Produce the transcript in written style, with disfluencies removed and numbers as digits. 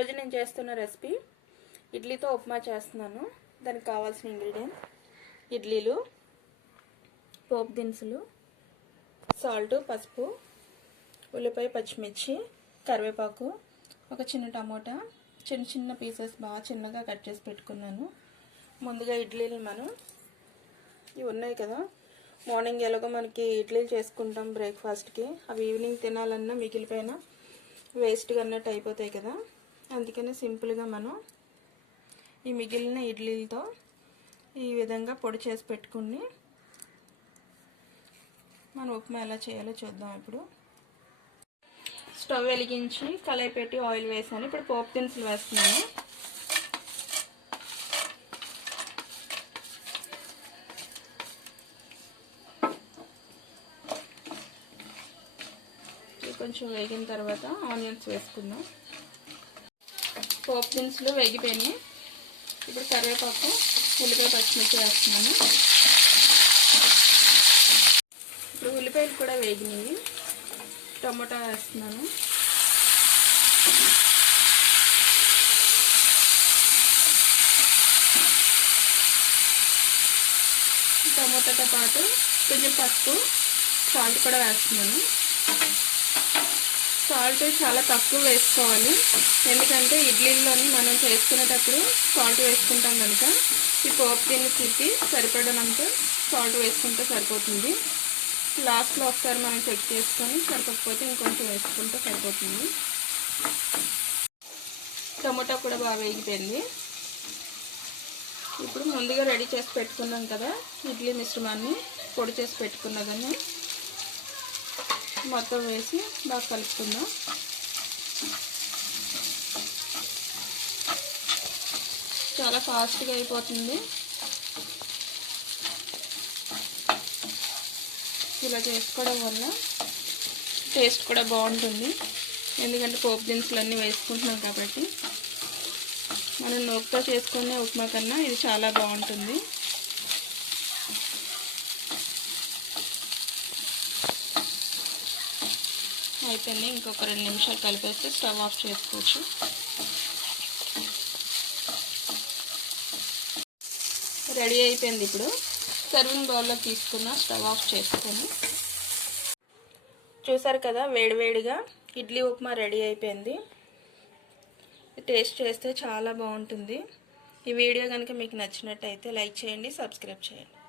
ఈరోజు నేను చేస్తున్న రెసిపీ ఇడ్లీతో ఉప్మా చేస్తున్నాను. దానికి కావాల్సిన ఇంగ్రీడియంట్ ఇడ్లీలు, పోపు దినుసులు, సాల్ట్, పసుపు, ఉల్లిపాయ, పచ్చిమిర్చి, కరివేపాకు, ఒక చిన్న టమోటా, చిన్న చిన్న పీసెస్ బాగా చిన్నగా కట్ చేసి పెట్టుకున్నాను. ముందుగా ఇడ్లీలు ఇవి ఉన్నాయి కదా, మార్నింగ్ ఎలాగో మనకి ఇడ్లీలు చేసుకుంటాం బ్రేక్ఫాస్ట్కి, అవి ఈవినింగ్ తినాలన్నా మిగిలిపోయినా వేస్ట్గా అన్నట్టు అయిపోతాయి కదా, అందుకని సింపుల్గా మనం ఈ మిగిలిన ఇడ్లీలతో ఈ విధంగా పొడి చేసి పెట్టుకుని మనం ఉప్మా ఎలా చేయాలో చూద్దాం. ఇప్పుడు స్టవ్ వెలిగించి కళాయి పెట్టి ఆయిల్ వేసాను. ఇప్పుడు పోపు దినుసులు వేస్తున్నాను. కొంచెం వేగిన తర్వాత ఆనియన్స్ వేసుకుందాం. పోపు దినుసులు వేగిపోయినాయి. ఇప్పుడు కరివేపాకు, ఉల్లిపాయ, పచ్చిమిర్చి వేస్తున్నాను. ఇప్పుడు ఉల్లిపాయలు కూడా వేగినాయి. టమోటా వేస్తున్నాను. టమోటాతో పాటు కొంచెం పసుపు, సాల్ట్ కూడా వేస్తున్నాను. సాల్ట్ చాలా తక్కువ వేసుకోవాలి, ఎందుకంటే ఇడ్లీల్లోని మనం చేసుకునేటప్పుడు సాల్ట్ వేసుకుంటాం కనుక ఈ పోపు దినుసులకి సరిపడినంత సాల్ట్ వేసుకుంటే సరిపోతుంది. లాస్ట్లో ఒకసారి మనం చెక్ చేసుకొని సరిపోకపోతే ఇంకొంచెం వేసుకుంటే సరిపోతుంది. టమోటా కూడా బాగా వేగిపోయింది. ఇప్పుడు ముందుగా రెడీ చేసి పెట్టుకున్నాం కదా ఇడ్లీ మిశ్రమాన్ని, పొడి చేసి పెట్టుకున్నదాన్ని మొత్తం వేసి బాగా కలుపుకుందాం. చాలా ఫాస్ట్గా అయిపోతుంది. ఇలా చేసుకోవడం వల్ల టేస్ట్ కూడా బాగుంటుంది, ఎందుకంటే పోపు దినుసులు అన్నీ వేసుకుంటున్నాం కాబట్టి. మనం నూకతో చేసుకునే ఉప్మా కన్నా ఇది చాలా బాగుంటుంది. అయిపోయింది. ఇంకొక 2 నిమిషాలు కలిపేస్తే స్టవ్ ఆఫ్ చేసుకోవచ్చు. రెడీ అయిపోయింది. ఇప్పుడు సర్వింగ్ బౌల్లో తీసుకున్న స్టవ్ ఆఫ్ చేసుకొని, చూసారు కదా వేడివేడిగా ఇడ్లీ ఉప్మా రెడీ అయిపోయింది. టేస్ట్ చేస్తే చాలా బాగుంటుంది. ఈ వీడియో కనుక మీకు నచ్చినట్టయితే లైక్ చేయండి, సబ్స్క్రైబ్ చేయండి.